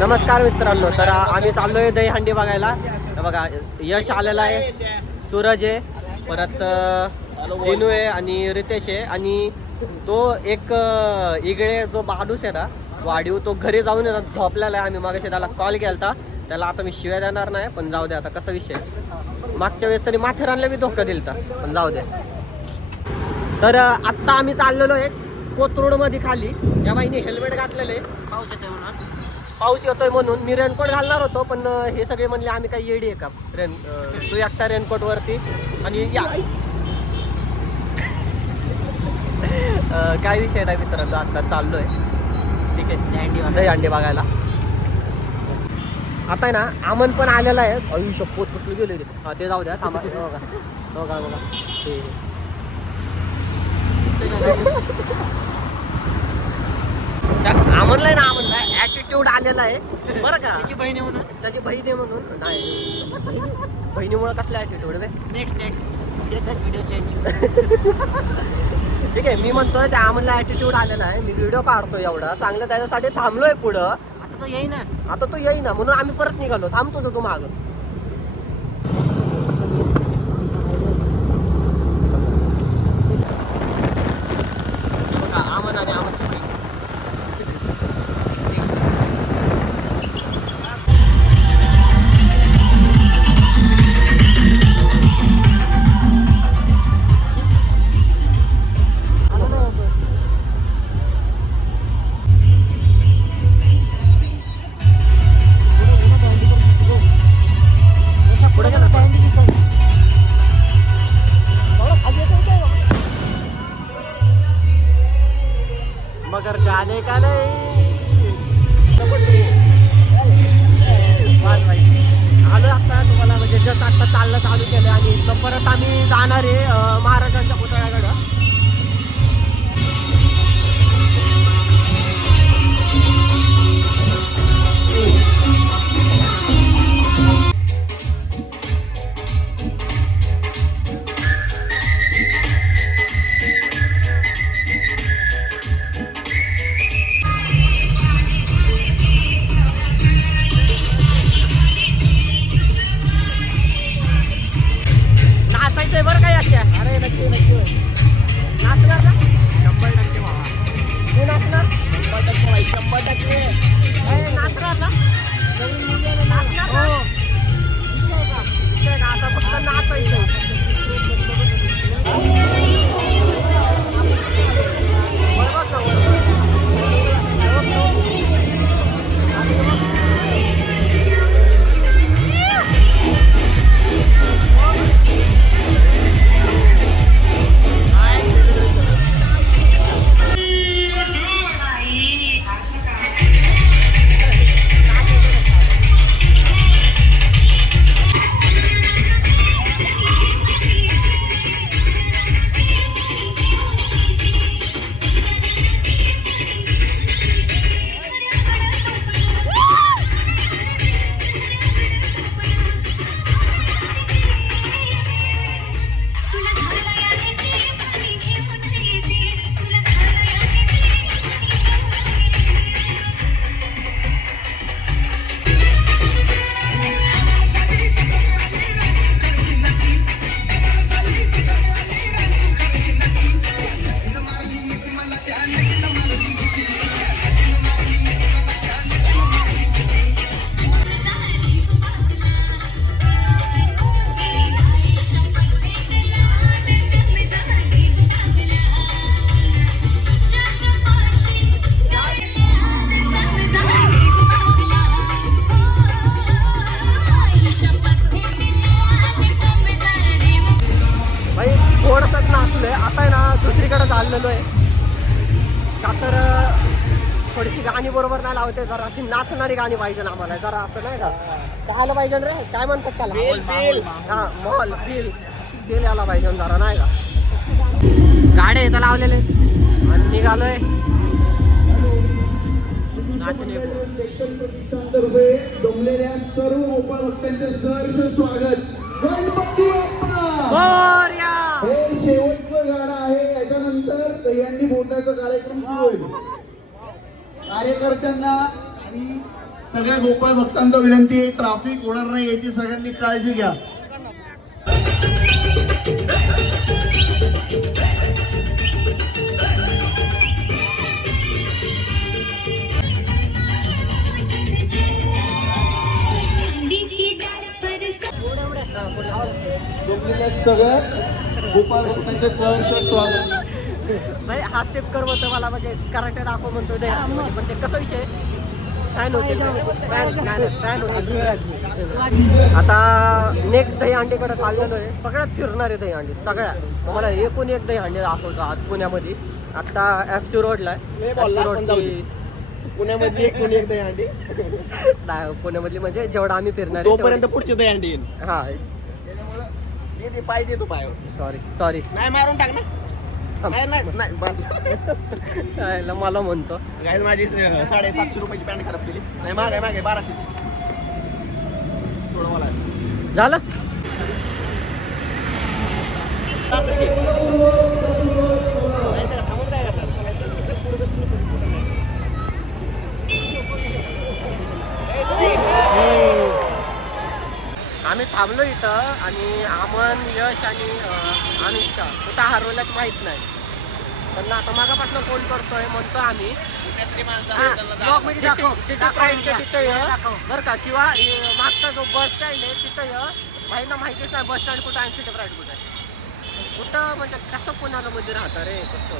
नमस्कार मित्रांनो, तर आम्ही चाललोय दहीहंडी बघायला. तर बघा, यश आलेला आहे, सूरज आहे, परत दिनू आहे आणि रितेश आहे आणि तो एक इगळे जो बाडूस आहे ना वाढीव, तो घरी जाऊन आहे ना झोपलेला आहे. आम्ही मागाशी त्याला कॉल केला, त्याला आता मी शिव्या देणार नाही, पण जाऊ दे आता कसा विषय. मागच्या वेळेस तरी माथेरानला बी धोका दिलता, पण जाऊ दे. तर आत्ता आम्ही चाललेलो आहे कोथरूडमध्ये खाली. या बाईने हेल्मेट घातलेलं आहे, पाऊस येतोय म्हणून. मी रेनकोट घालणार होतो, पण हे सगळे म्हणले आम्ही काही येडी आहे का तू एकटा रेनकोट वरती. आणि या काय विषय नाही मित्रांनो, आता चाललोय. ठीक आहे, दहीहंडी बघायला. आता आहे ना आमन पण आलेला आहे. आयुष्य पोत पुसलं गेले हा, ते जाऊ द्या, थांबा. बघा बघा आमनला आहे ना, आमनला ॲटिट्यूड आलेला आहे बरं का. त्याची बहिणी म्हणून नाही, बहिणीमुळे कसला ॲटिट्यूड आहे. Next video change. ठीक आहे, मी म्हणतोय त्या आमनला ॲटिट्यूड आलेला आहे. मी व्हिडिओ काढतो एवढा चांगलं, त्याच्यासाठी थांबलोय पुढं. आता तो येईना म्हणून आम्ही परत निघालो. थांबतोच तू मागं. आमन आणि आमनची बहीण. मगर जाने का नाही. आलो आता तुम्हाला, म्हणजे जस्ट आता चालू केलं आणि परत आम्ही जाणार आहे महाराजांच्या पुतळ्याकडं. नाचायचंय बरं काय अशा. अरे नक्की नाचणार ना. 100% बाबा तू नाचणार. 100% नाचणार ना. नाचणार हो. विषय का आता फक्त नाचायचं. आता आहे ना दुसरीकडे चाललेलो आहे का, तर थोडीशी गाणी बरोबर नाही लावते. जरा अशी नाचणारी गाणी पाहिजे ना आम्हाला. जरा असं नाही का चाललं पाहिजे रे, काय म्हणतात त्याला. हा, मॉल फील यायला पाहिजे जरा, नाही का. गाड्या इथं लावलेले आणि निघालोय नाचणे. जमलेल्या सर्व गोपाळ भक्तांचे सहर्ष स्वागत. गणपती बाप्पा. हे शेवटचं गाणं आहे, याच्यानंतर दहीहंडी फोडण्याचा कार्यक्रम सुरू होईल. कार्यकर्त्यांना आणि सगळ्या गोपाळ भक्तांना विनंती आहे, ट्रॅफिक होणार नाही याची सगळ्यांनी काळजी घ्या. सगळ्या गोपाळ भक्तांचे सहर्ष स्वागत. भाई हा स्टेप कर होतं मला, म्हणजे कराटे दाखव म्हणतो दही हंडी मध्ये, पण ते कसा विषय फॅन होते. आता नेक्स्ट दही हंडीकडे चाललेलो आहे. सगळ्यात फिरणार आहे दही हंडी, सगळ्या. मला एकूण एक दही हंडी दाखवतो आज पुण्यामध्ये. आता FC रोडला आहे. FC रोडची पुण्यामधली एक कोणी एक दहीहंडी नाही, पुण्यामधली म्हणजे जेवढा आम्ही फिरणार तोपर्यंत पुढची दहीहंडी येईल. हा दे पाय दे तू पायावर. सॉरी नाही मारून टाक ना. नाही नाही नाही बस. मला म्हणतो काय माझी 750 रुपयाची पॅन्ट खराब केली. नाही मागे मागे 1200. थोडं मला झालं. आम्ही थांबलो इथं आणि अमन, यश आणि अनुष्का कुठं हरवल्यात माहित नाही. त्यांना आता मागापासून फोन करतोय, म्हणतो आम्ही सिटी प्राईडच्या तिथं ये बरं का, किंवा मागचा जो बस स्टँड आहे तिथं ये. भाईंना माहितीच नाही बस स्टँड कुठं आणि सिटी प्राईड कुठं आहे. कुठं म्हणजे कसं पुण्यामध्ये राहतं रे कसं.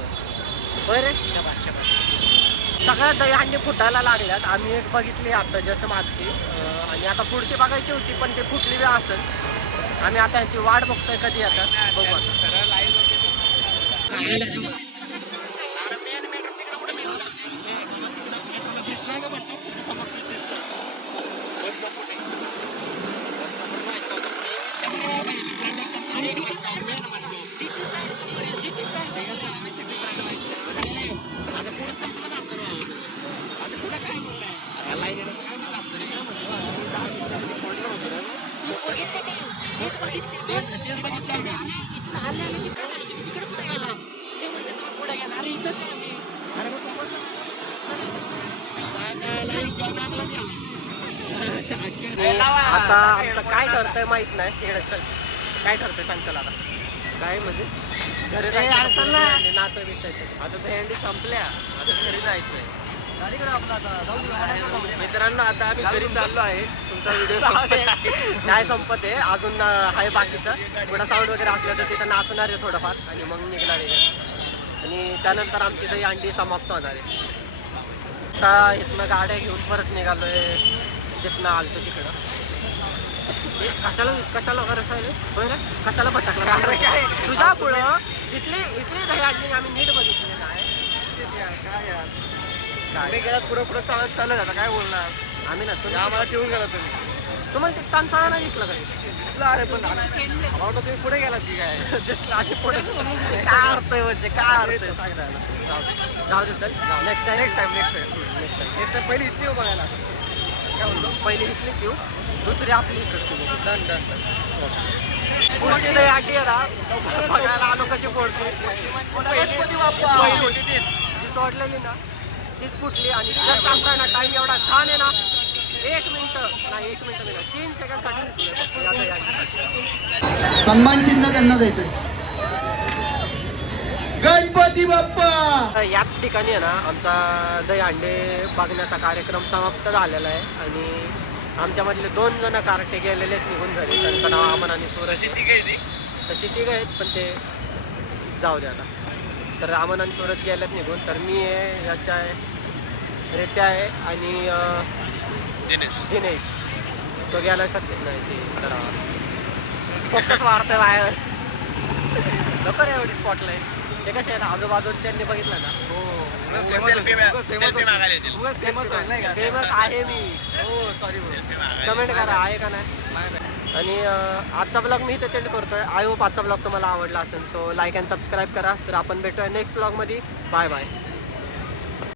होय रे, शबाश शबाश. सगळ्या दहीहंडी फुटायला लागल्यात. आम्ही एक बघितली आता जस्ट मागची, आणि आता पुढची बघायची होती पण ते फुटली बी असेल. आम्ही आता याची वाट बघतोय कधी येतात, बघू आता. आता आमचं काय ठरतंय माहित नाही. काय ठरतंय सांग चला आता. काय म्हणजे घरी नाचं बिचायचं. आता दहीहंडी संपल्या, आता घरी जायचंय. मित्रांनो आता आम्ही घरी चाललो आहे. तुमचा व्हिडिओ नाही संपत आहे अजून, आहे बाकीचं. थोडा साऊंड वगैरे असलं तर तिथं नाचणार आहे थोडंफार आणि मग निघणार आहे. आणि त्यानंतर आमची दही हंडी समाप्त होणार आहे. आता इथनं गाड्या घेऊन परत निघालोय जिथनं आलतो तिकडं. कशाला करायचं बरं, कशाला भटकला तुझ्या पुढं. इथली दही हंडी आम्ही नीट बघितली नाही. आम्ही गेलात पुढं पुढं चालत चालत आता काय बोलणार आम्ही ना तुम्ही आम्हाला ठेवून गेला तुम्हाला ते तानसाळा नाही दिसला काही. दिसला अरे पण आम्हाला तुम्ही पुढे गेलात की काय दिसला आणि पुढे काय अर्थ आहे म्हणजे काय अर्थ आहे सांग. जाऊ दे चल, नेक्स्ट टाइम पहिली इथली हो बघायला. काय म्हणतो, पहिली इथलीच येऊ, दुसरी आपली इकडची बघू. डन पुढची दही हंडी आहे ना बघायला आलो कशी फोडते. पहिली होती तीच जी सोडलेली ना तीच फुटली. आणि जस्ट आमचा ना टाइम एवढा छान आहे ना, 1 मिनिट नाही 3 सेकंडसाठी सन्मान चिन्ह त्यांना द्यायचं. गणपती बाप्पा. याच ठिकाणी आहे ना आमचा दही हंडी बघण्याचा कार्यक्रम समाप्त झालेला आहे. आणि आमच्यामधले 2 जण कार्टे गेलेले आहेत निघून घरी. त्यांचं नाव अमन आणि सूरज. तशी तिघ आहेत पण ते जाऊ द्या आता. तर अमन आणि सूरज गेलेत निघून. तर मी आहे, यश आहे, रेट्या आहे आणि दिनेश. तो गेला सध्या नाही ते जरा फोकस मारतोय बाहेर. नको रे एवढी स्पॉटलाईट. ते कसे आहे ना आजूबाजूच्यांनी बघितलं ना. फेमस आहे मी. हो सॉरी कमेंट करा आहे का नाही. आणि आजचा ब्लॉग मी इथे सेंड करतोय. आय होप आजचा ब्लॉग तुम्हाला आवडला असेल. सो लाईक अँड सबस्क्राईब करा. तर आपण भेटूया नेक्स्ट ब्लॉगमध्ये. Bye bye.